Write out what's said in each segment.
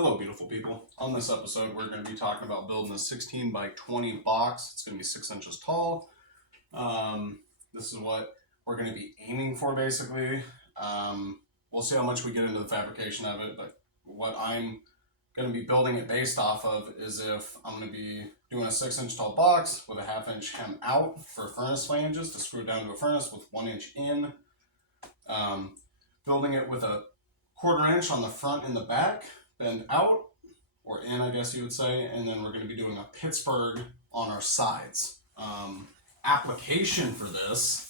Hello, beautiful people. On this episode, we're going to be talking about building a 16 by 20 box. It's going to be 6 inches tall. This is what we're going to be aiming for, basically. We'll see how much we get into the fabrication of it, but what I'm going to be building it based off of is if I'm going to be doing a 6 inch tall box with a 1/2 inch hem out for furnace flanges to screw it down to a furnace with 1 inch in. Building it with a 1/4 inch on the front and the back, bend out, or in, I guess you would say, and then we're going to be doing a Pittsburgh on our sides. Application for this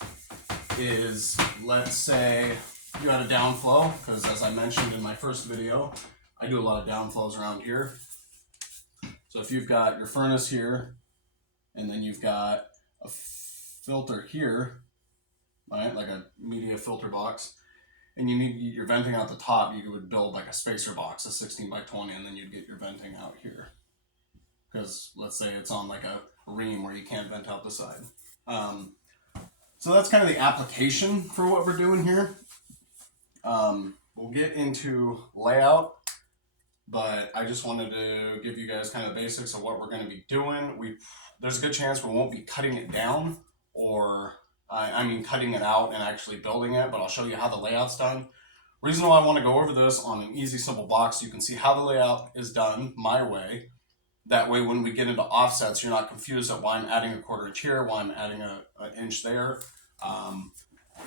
is, let's say you had a downflow, because as I mentioned in my first video, I do a lot of downflows around here. So if you've got your furnace here, and then you've got a filter here, right, like a media filter box, and you need your venting out the top, you would build like a spacer box, a 16 by 20, and then you'd get your venting out here. Because let's say it's on like a ream where you can't vent out the side. So that's kind of the application for what we're doing here. We'll get into layout, but I just wanted to give you guys kind of the basics of what we're going to be doing. There's a good chance we won't be cutting it down, or I mean cutting it out and actually building it, but I'll show you how the layout's done. Reason why I want to go over this on an easy, simple box, so you can see how the layout is done my way. That way when we get into offsets, you're not confused at why I'm adding a 1/4 inch here, why I'm adding an inch there.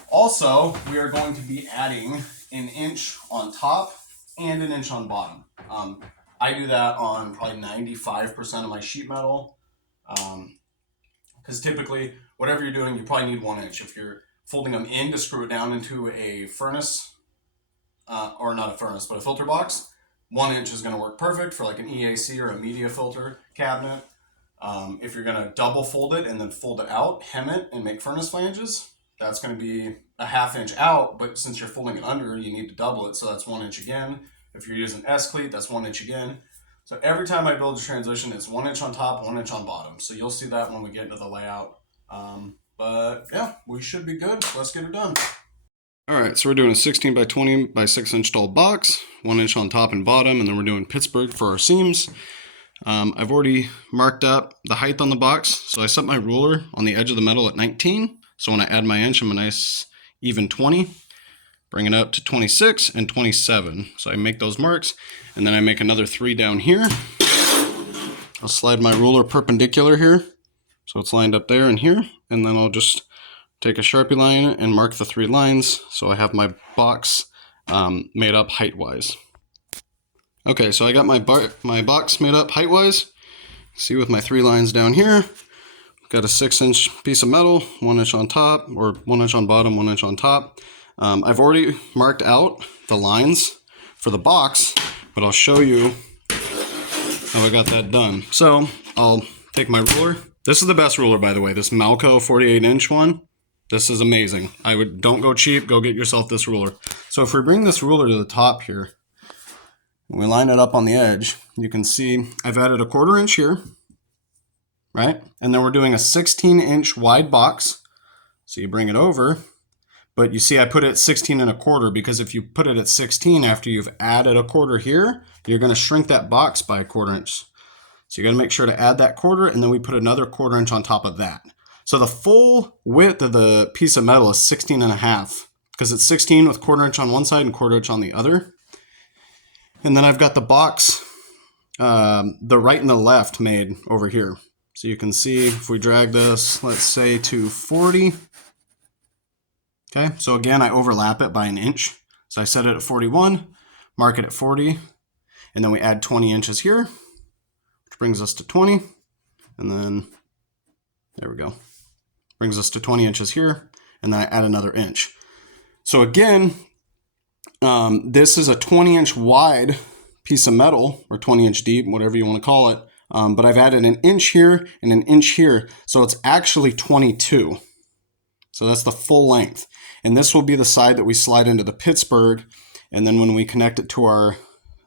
Also, we are going to be adding 1 inch on top and 1 inch on bottom. I do that on probably 95% of my sheet metal. Because typically, whatever you're doing, you probably need 1 inch. If you're folding them in to screw it down into a furnace, or not a furnace, but a filter box, 1 inch is going to work perfect for like an EAC or a media filter cabinet. If you're going to double fold it and then fold it out, hem it, and make furnace flanges, that's going to be a 1/2 inch out, but since you're folding it under, you need to double it, so that's 1 inch again. If you're using S-cleat, that's 1 inch again. So every time I build a transition, it's 1 inch on top, 1 inch on bottom. So you'll see that when we get into the layout. But yeah, we should be good. Let's get it done. All right, so we're doing a 16 by 20 by 6 inch tall box, 1 inch on top and bottom, and then we're doing Pittsburgh for our seams. I've already marked up the height on the box, so I set my ruler on the edge of the metal at 19. So when I add my inch, I'm a nice even 20. Bring it up to 26 and 27. So I make those marks, and then I make another 3 down here. I'll slide my ruler perpendicular here, so it's lined up there and here, and then I'll just take a Sharpie line and mark the 3 lines, so I have my box made up height-wise. Okay, so I got my box made up height-wise. See, with my 3 lines down here, got a 6 inch piece of metal, 1 inch on top, or 1 inch on bottom, 1 inch on top. I've already marked out the lines for the box, but I'll show you how I got that done. So I'll take my ruler. This is the best ruler, by the way, this Malco 48 inch one. This is amazing. Don't go cheap, go get yourself this ruler. So if we bring this ruler to the top here, and we line it up on the edge, you can see I've added a 1/4 inch here, right? And then we're doing a 16 inch wide box. So you bring it over, but you see I put it at 16 1/4 because if you put it at 16 after you've added a 1/4 here, you're gonna shrink that box by a 1/4 inch. So you gotta make sure to add that 1/4, and then we put another 1/4 inch on top of that. So the full width of the piece of metal is 16 1/2 because it's 16 with 1/4 inch on one side and 1/4 inch on the other. And then I've got the box, the right and the left made over here. So you can see if we drag this, let's say to 40. Okay, so again, I overlap it by 1 inch. So I set it at 41, mark it at 40, and then we add 20 inches here, which brings us to 20. And then, there we go. Brings us to 20 inches here, and then I add another inch. So again, this is a 20 inch wide piece of metal, or 20 inch deep, whatever you want to call it. But I've added 1 inch here and 1 inch here, so it's actually 22. So that's the full length. And this will be the side that we slide into the Pittsburgh, and then when we connect it to our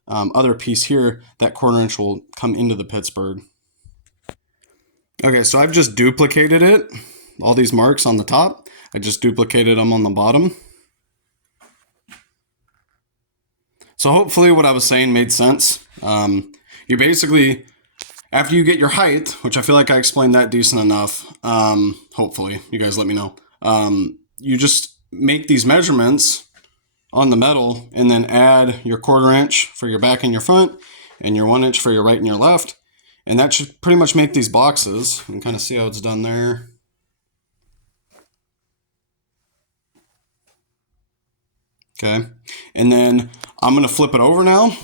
other piece here, that 1/4 inch will come into the Pittsburgh. Okay, so I've just duplicated it. All these marks on the top, I just duplicated them on the bottom. So hopefully what I was saying made sense. You basically, after you get your height, which I feel like I explained that decent enough, hopefully, you guys let me know. You just make these measurements on the metal and then add your 1/4 inch for your back and your front and your 1 inch for your right and your left. And that should pretty much make these boxes. You can kind of see how it's done there. Okay, and then I'm going to flip it over now.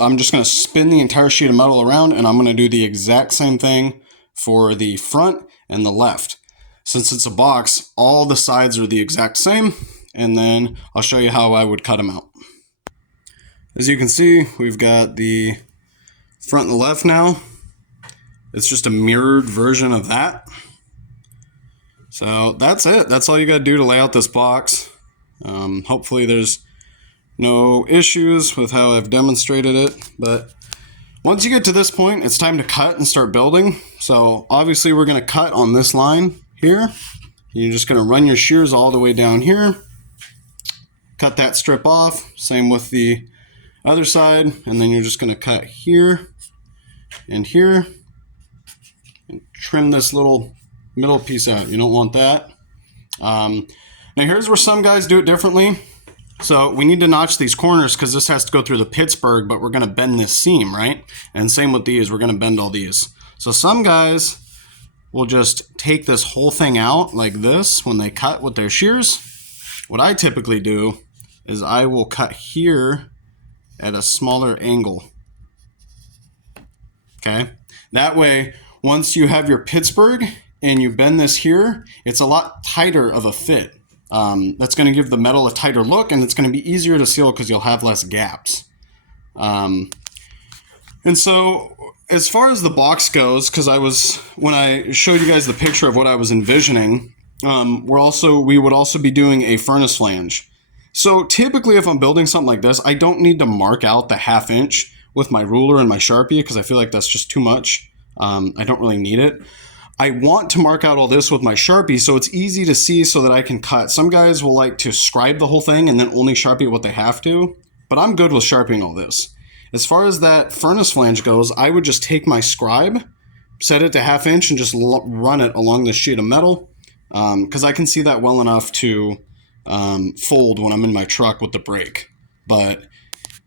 I'm just going to spin the entire sheet of metal around, and I'm going to do the exact same thing for the front and the left. Since it's a box, all the sides are the exact same, and then I'll show you how I would cut them out. As you can see, we've got the front and the left now. It's just a mirrored version of that. So that's it. That's all you got to do to lay out this box. Hopefully there's no issues with how I've demonstrated it, but once you get to this point, it's time to cut and start building. So obviously we're going to cut on this line here. You're just going to run your shears all the way down here, cut that strip off, same with the other side, and then you're just going to cut here and here and trim this little middle piece out. You don't want that. Now here's where some guys do it differently. So we need to notch these corners because this has to go through the Pittsburgh, but we're going to bend this seam, right? And same with these, we're going to bend all these. So some guys will just take this whole thing out like this when they cut with their shears. What I typically do is I will cut here at a smaller angle. Okay, that way once you have your Pittsburgh and you bend this here, it's a lot tighter of a fit. That's going to give the metal a tighter look, and it's going to be easier to seal because you'll have less gaps. And so as far as the box goes, because when I showed you guys the picture of what I was envisioning, we would also be doing a furnace flange. So typically if I'm building something like this, I don't need to mark out the 1/2 inch with my ruler and my Sharpie because I feel like that's just too much. I don't really need it. I want to mark out all this with my Sharpie so it's easy to see so that I can cut. Some guys will like to scribe the whole thing and then only Sharpie what they have to, but I'm good with Sharpieing all this. As far as that furnace flange goes, I would just take my scribe, set it to 1/2 inch and just run it along the sheet of metal because I can see that well enough to fold when I'm in my truck with the brake. But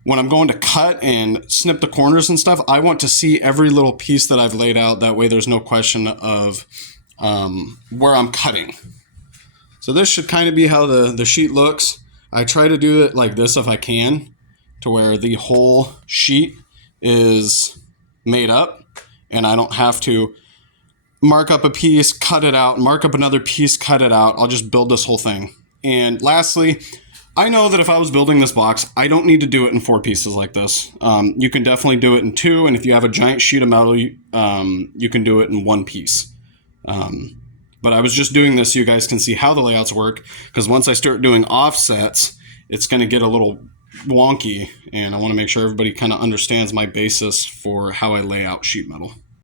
when I'm going to cut and snip the corners and stuff, I want to see every little piece that I've laid out. That way there's no question of where I'm cutting. So this should kind of be how the sheet looks. I try to do it like this if I can, to where the whole sheet is made up and I don't have to mark up a piece, cut it out, mark up another piece, cut it out. I'll just build this whole thing. And lastly, I know that if I was building this box, I don't need to do it in 4 pieces like this. You can definitely do it in 2, and if you have a giant sheet of metal, you can do it in 1 piece. But I was just doing this so you guys can see how the layouts work, because once I start doing offsets, it's going to get a little wonky, and I want to make sure everybody kind of understands my basis for how I lay out sheet metal.